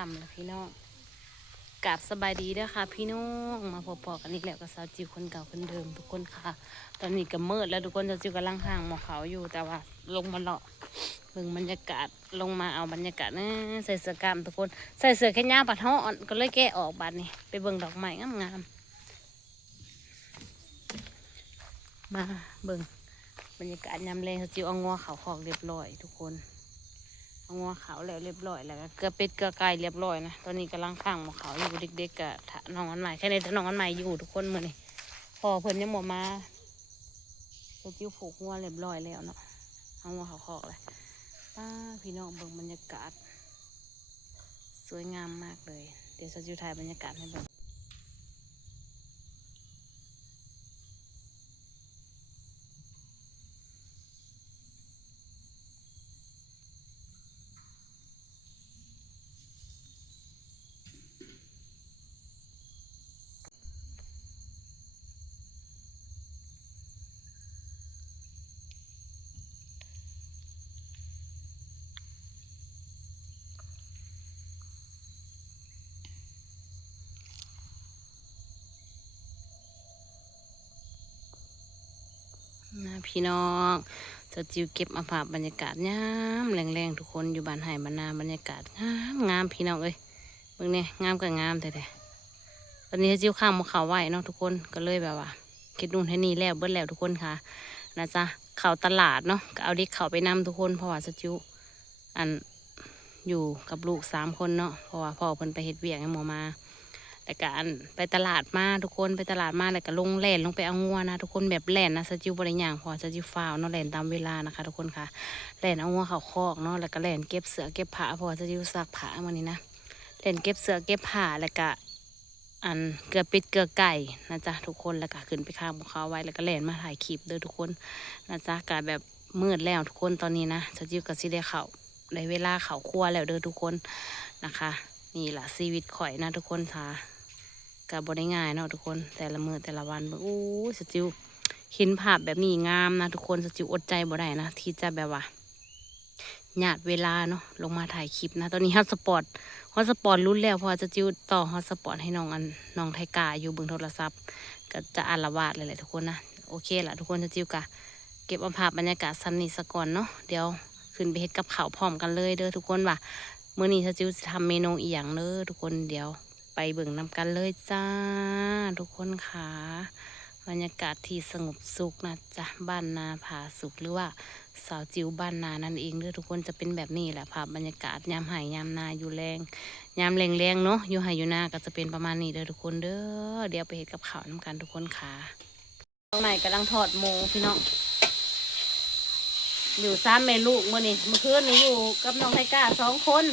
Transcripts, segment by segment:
ค่ำแล้วพี่น้องกราบสบายดีเด้อค่ะพี่น้องมาพบๆกันอีกแล้วกับสาวจิวคนเก่าคนเดิมทุกคนค่ะตอนนี้ก็มืดแล้วทุกคนสาวจิวกำลังห่างหมอกเขาอยู่แต่ว่าลงมาเลาะเบิ่งบรรยากาศลงมาเอาบรรยากาศนะใส่เสื้อกล้ามทุกคนใส่เสื้อแขนยาวปัดห่อนก็เลยแกะออกบาดนี้ไปเบิ่งดอกไม้งามๆมาเบิ่งบรรยากาศยามแลงสาวจิวเอางัวเขาคอกเรียบร้อยทุกคนเอางัวเขาแล้วเรียบร้อยแล้วก็เกลือเป็ดเกลือไก่เรียบร้อยนะตอนนี้กำลังข้างหมอกเขาอยู่เด็กๆกับน้องอันใหม่แค่ในน้องอันใหม่อยู่ทุกคนมื้อนี้พอเพิ่นยังบ่มาสาวจิวผูกงัวเรียบร้อยแล้วเนาะเอางัวเขาคอกเลยป้าพี่น้องเบิ่งบรรยากาศสวยงามมากเลยเดี๋ยวสาวจิวถ่ายบรรยากาศให้เบิ่งนะพี่น้องสาวจิวเก็บมาภาพบรรยากาศงามแรงๆทุกคนอยู่บ้านไห่บ้านนาบรรยากาศงามงามพี่น้องเอ้ยเบิ่งเนี่ยงามก็งามแต่ตอนนี้สาวจิวข้ามมาเขาไหวเนาะทุกคนก็เลยแบบว่าคิดนู่นให้นี่แล้วเบิ้แล้วทุกคนค่ะนะจ๊ะเขาตลาดเนาะก็เอาเด็กเขาไปนำทุกคนเพราะว่าสาวจิวอันอยู่กับลูก3 คนเนาะเพราะว่าพ่อเพิ่นไปเฮ็ดเวียกให้หมอมาแต่ก็อันไปตลาดมาทุกคนไปตลาดมาแล้วก็ลงแล่นลงไปเอางัวนะทุกคนแบบแล่นนะสจิวบริย่างพอสจิวฟ้าวเนาะแล่นตามเวลานะคะทุกคนค่ะแล่นเอางัวเขาคอกเนาะแล้วก็แล่นเก็บเสือเก็บผ้าพอสจิวซักผ้าวันนี้นะแล่นเก็บเสือเก็บผ้าแล้วก็อันเกลือเป็ดเกลือไก่นะจ๊ะทุกคนแล้วก็ขึ้นไปข้างภูเขาไว้แล้วก็แล่นมาถ่ายคลิปเด้อทุกคนนะจ๊ะกาแบบมืดแล้วทุกคนตอนนี้นะสจิวก็สิได้เข้าได้เวลาเข้าครัวแล้วเด้อทุกคนนะคะนี่แหละชีวิตข่อยนะทุกคนค่ะกับบได้ง่ายเนาะทุกคนแต่ละมือแต่ละวันโอ้สจิวเห็นภาพแบบนี้งามนะทุกคนสจิวอดใจบ่ได้นะที่จะแบบว่าหยาดเวลาเนาะลงมาถ่ายคลิปนะตอนนี้ฮอตสปอตรุ่นแล้วพอสจิวต่อฮอตสปอตให้น้องไทกาอยู่เบิ่งโทรศัพท์ก็จะอาละวาดเลยแหละทุกคนนะโอเคละทุกคนสจิวกะเก็บเอาภาพบรรยากาศซ้ำนี้ซะก่อนเนาะเดี๋ยวขึ้นไปเฮ็ดกับข้าวพร้อมกันเลยเด้อทุกคนว่ามื้อนี้สจิวจะทำเมนูอีหยังเด้อทุกคนเดี๋ยวไปเบิ่งนำกันเลยจ้าทุกคนค่ะบรรยากาศที่สงบสุขนะจ๊ะบ้านนาผาสุขหรือว่าสาวจิ๋วบ้านนานั่นเองเด้อทุกคนจะเป็นแบบนี้แหละภาพบรรยากาศยามไห่ยามนาอยู่แรงยามแรงๆเนาะอยู่ไห่อยู่นาก็จะเป็นประมาณนี้เด้อทุกคนเด้อเดี๋ยวไปเฮ็ดกับข้าวนำกันทุกคนค่ะน้องใหม่กำลังทอดหมูพี่น้องอยู่3 แม่ลูกเมื่อคืนนี้อยู่กับน้องไทก้า2 คน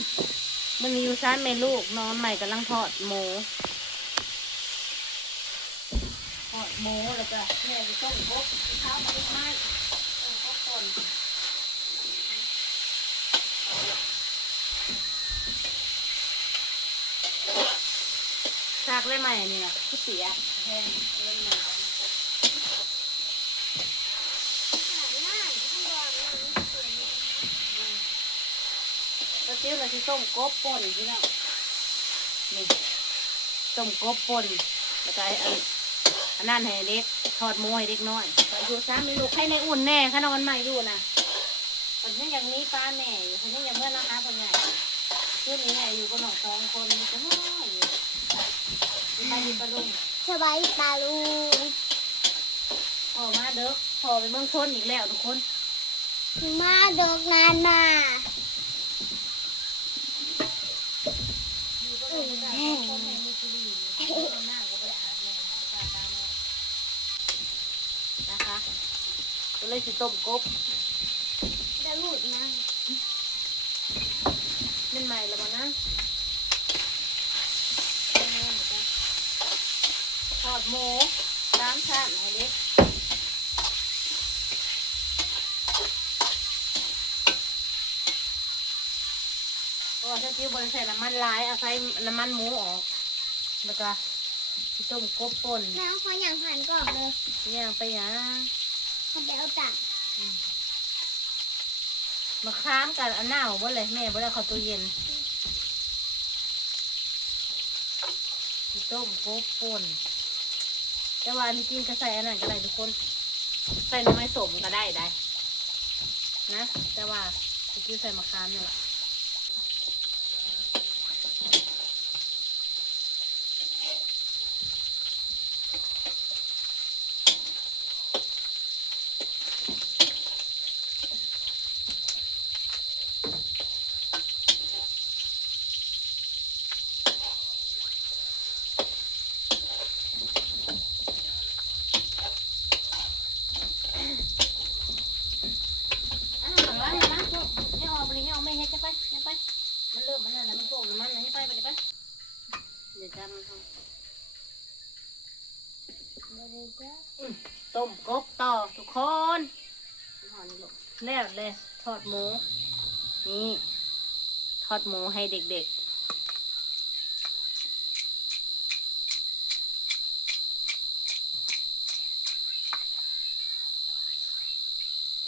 มันมีอยู่3 แม่ลูกน้องใหม่กำลังทอดหมูแล้วก็แม่จะต้มกบเท้ามาลูกไม้ต้มกบก่อนซากเลยใหม่นี่นะผู้เสียแทนเงินหน่อยก็จิ้วเลยที่ต้มกบป่นพี่น้องนี่ต้มกบป่นแล้วก็อันนั้นให้เด็กทอดหมูให้เด็กน้อยดูซ้ำมีลูกให้ในอุ่นแน่ขนอนใหม่ดูนะคนนี้อย่างนี้ป้าแน่อยู่คนนี้อย่างเมื่อนะคะคนใหญ่ชื่อนี้ไงอยู่กับน้อง2 คนจะน้อยอยู่ไปดิปลาลุงสบายปลาลุงออกมาเด้อพอไปเมืองชนอีกแล้วทุกคนมาดอกนานานะคะก็เลยสิต้มกบจะหลุดนะเป็นใหม่แล้วมั้งนะทอดหมู3 ชั้นให้เล็กก็ถ้าจิ้วบริใส่น้ำมันลายเอาใส่น้ำมันหมูออกแล้วก็ต้มกบป่นแม่ขออย่างผ่านก่อนเลยย่างไปย่างเขาไปเอาตักมาค้ามกันอันหน้าบ่เลยแม่บ่ได้เข้าตู้เย็น ต้มกบป่นแต่ว่าจริงๆก็ใส่อันนั้นก็ได้ทุกคนใส่หน้ำไม้สมก็ได้นะแต่ว่าจริงๆใส่มะขามนี่แหละไม่ให้จะไปมันเริ่มมันอะไรมันโผล่น้ำมันให้ไปเดี๋ยวจำมันท บ่ได้จ้ะ ำต้มกบต่อทุกคนแล้วเลยทอดหมูนี่ทอดหมูให้เด็ก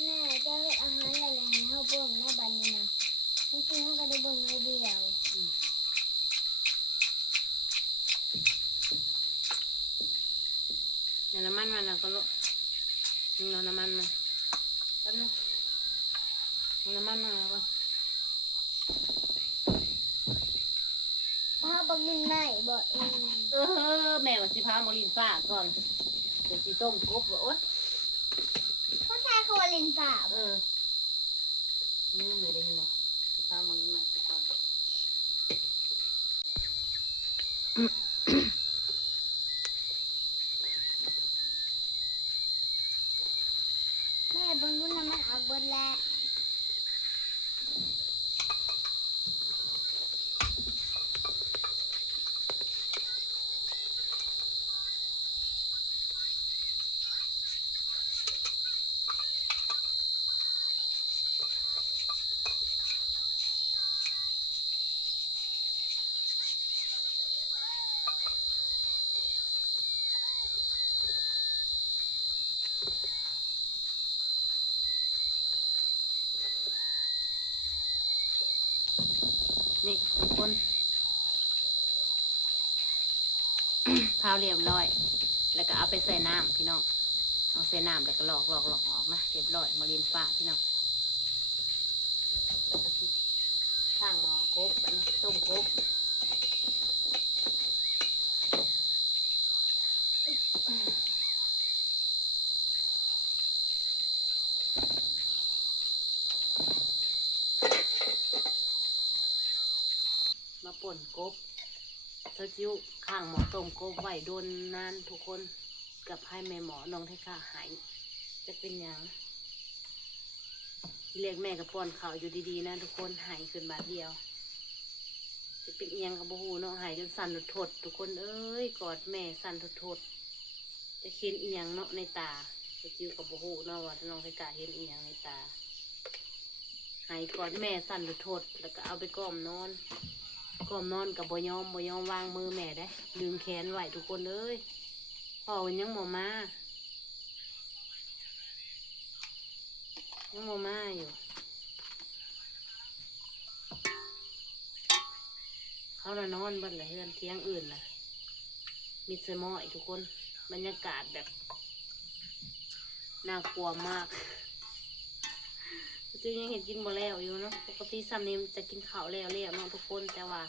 แม่จะเฮ็ดอาหารอะไรให้เฮาเบิ่งในบัดนี้นะจริงๆเฮาก็ได้เบิ่งในเดียว ๆในน้ำมันมันก็ลุกเอาน้ำมันมันแป๊บนึงเอาน้ำมันมาแล้วก็ เฮาบ่กินไหนบ่แม่ว่าสิพามาลินฟ้าก่อนเดี๋ยวสิต้มกบว่าโอ๊ย พ่อชายเขาว่าลินสาบ มือได้เห็นบ่สิพามาลินมาก่อน แม่เบิ่งดูน้ำมันออกเบิดแล้วนี่ทุกคน พาวเรียบร้อยแล้วก็เอาไปใส่น้ำพี่น้องเอาใส่น้ำแล้วก็หลอกออกนะเรียบร้อยมาลินฟ้าพี่น้องแล้วก็สิข้างหม้อกบอันนี้ต้มกบมาป่นกบเธอจิ้วข้างหมอต้มกบไว้โดนนานทุกคนกับให้แม่หมอน้องให้ข้าหายจะเป็นยังเรียกแม่กับป้อนเขาอยู่ดีๆนะทุกคนหายขึ้นบาทเดียวจะเป็นเอียงกับบูฮูเนาะหายจนสั่นทดทุกคนเอ้ยกอดแม่สั่นทดจะเห็นเอียงเนาะในตาเธอจิ้วกับบูฮูเนาะว่าน้องให้กาเห็นเอียงในตาหายกอดแม่สั่นทดแล้วก็เอาไปก้มนอนกับบ่ยอมวางมือแม่ได้ดึงแขนไหวทุกคนเลยพ่อมันยังบ่มาอยู่เขาละนอนบ้านละเฮือนเที่ยงอื่นล่ะมิดเสมอยทุกคนบรรยากาศแบบน่ากลัวมากจริงยังเห็นกินบ่แล้วอยู่เนาะปกติซ้ำนี้จะกินข้าวแล้วเนาะทุกคนแต่ว่า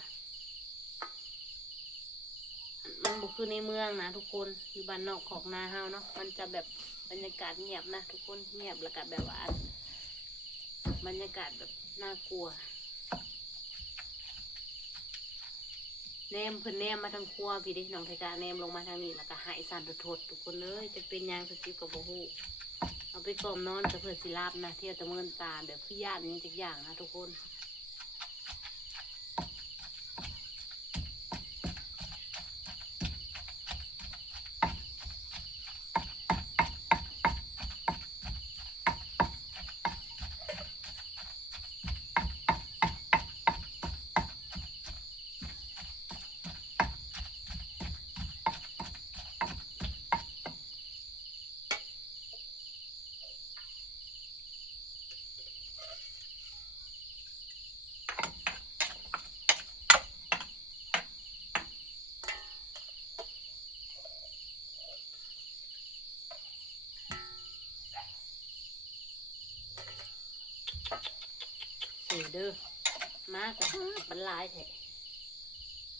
มันบุคือในเมืองนะทุกคนอยู่บ้านนอกของนาเฮาเนาะมันจะแบบบรรยากาศเงียบนะทุกคนเงียบแล้วก็แบบว่าบรรยากาศแบบน่ากลัวแนมเพิ่นแนมมาทางครัวพี่ดิน้องไทกาแนมลงมาทางนี้แล้วก็หายสั่นทดทุกคนเลยจะเป็นยางสกิปกับโบหูเอาไปกล่อมนอนกับเพื่อสิลาบนะเที่ยวตะเมินตาแบบพี่ญาตินี้จักอย่างนะทุกคน เด้อมากับมันหลายแท้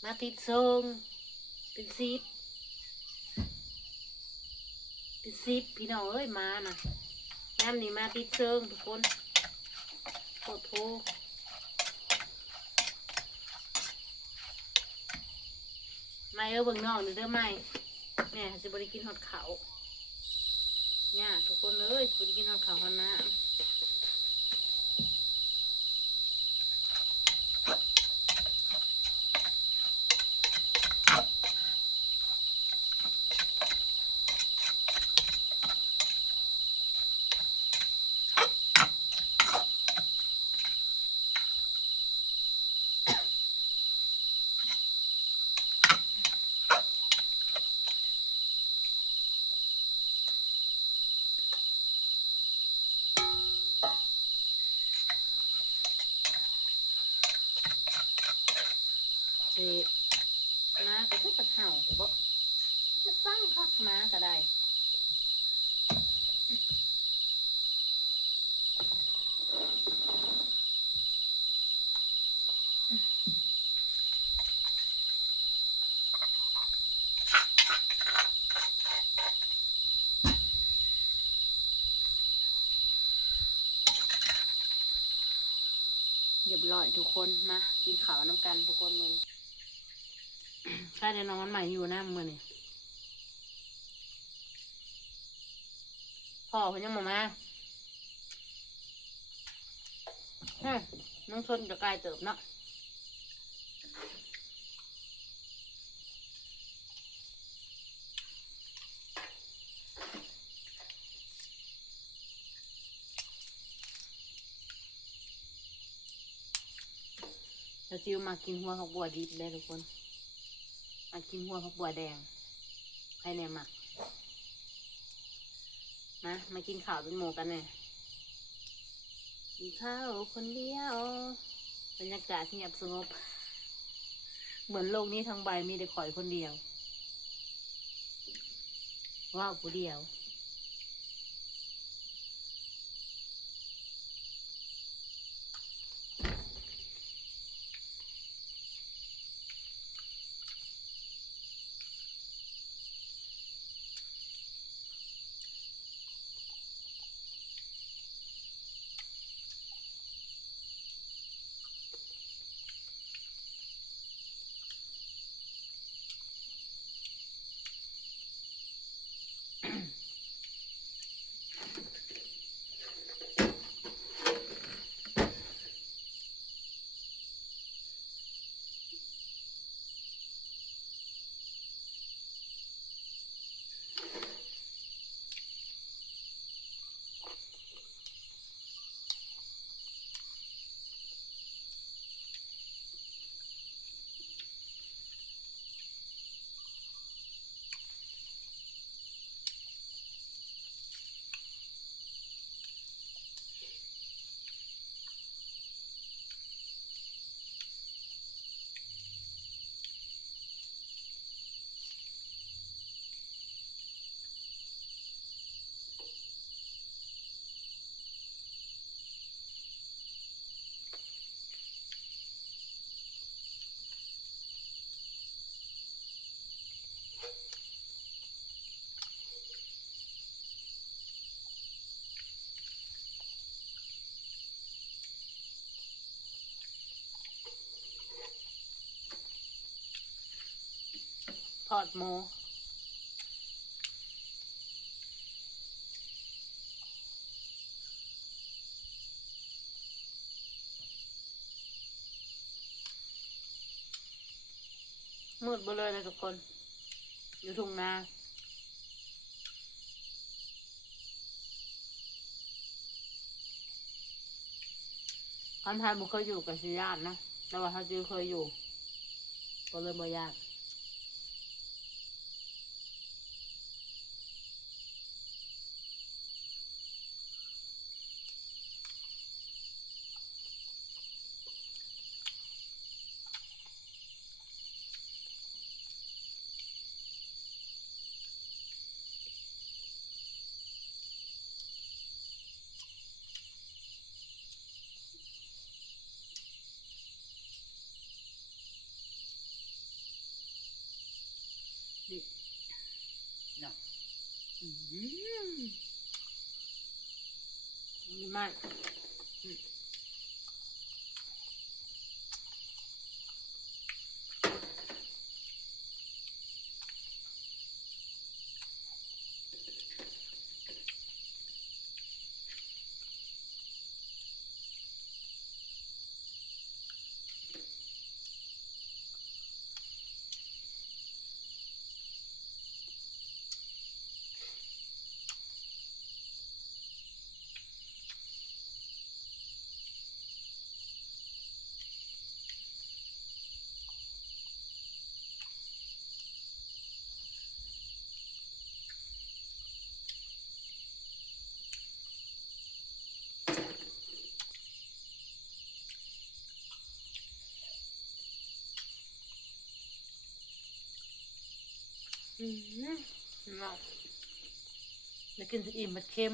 มาติดเซิงเป็นซีบพี่น้องเอ้ยมาน่ะน้ำนี่มาติดเซิงทุกคนโคตรโทไม่เบิ่งน้องเด้อไม่แม่จะบริกินฮอดเขาเนี่ยทุกคนเอ้ยบริกินฮอดเขาฮอดน้ำสิมาก็คือปัดเห่าแต่บ่จะสร้างคักมาก็ได้เรียบร้อยทุกคนมากินข้าวน้ำกันทุกคนมื้อนี้ข้าได้นอนใหม่อยู่นะมื้อนี้พ่อเพิ่นยังบ่มาน้องชนจะกลายเติบเนาะจะจิวมากินหัวผักบัวดิบเลยทุกคนมากินหัวผักบัวแดงให้แน่หมักมากินข้าวเป็นหมู่กันเนี่ยกินข้าวคนเดียวบรรยากาศเงียบสงบเหมือนโลกนี้ทั้งใบมีแต่ข่อยคนเดียวว้าวผู้เดียวทอดหมูมืดไปเลยนะทุกคนอยู่ทุ่งนาคันไทยบุเคยอยู่กับสิญาตินะแต่ว่าเขาจิวเคยอยู่ก็เลยบ่ยาก มีมากเนาะแล้วกินจะอิ่มมันเค็ม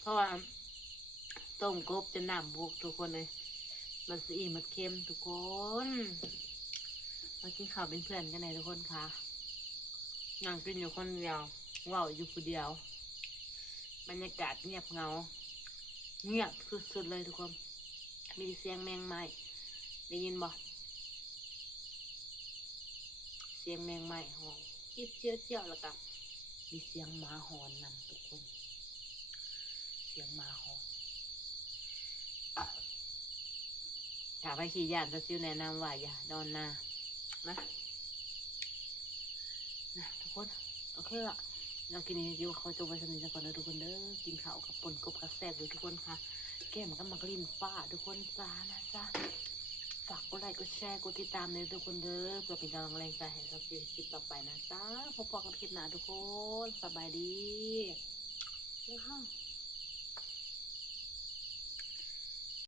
เพราะว่าต้มกบจะน้ำบุกทุกคนเลยมันจะอิ่มมันเค็มทุกคนมากินข้าวเป็นเพื่อนกันไหนทุกคนคะนั่งกินอยู่คนเดียวเว้าอยู่คนเดียวบรรยากาศเงียบเหงาเงียบสุดๆเลยทุกคนมีเสียงแมงไม้ได้ยินบ่เสียงแมงไม้หอนจิ๊บเจี้ยวเจี้ยวแล้วก็มีเสียงหมาหอนนำทุกคนเสียงหมาหอนถ้าไปขี่ยานจะซิวแนะนำว่าอย่านอนหน้านะทุกคนโอเคละเรากินนี้อยู่เขาจงไปสนิทกันก่อนนะทุกคนเด้อกินข้าวกับป่นกบกับแซ่บเลยทุกคนค่ะแก้มก็มักลิ้นฟ้าทุกคนจ้านะจ้าฝากกดไลค์กดแชร์กดติดตามเลยทุกคนเด้อเพื่อเป็นกำลังแรงใจให้เราคลิปต่อไปนะจ้าพบกันคลิปหน้าทุกคนสบายดี แล้วห้อง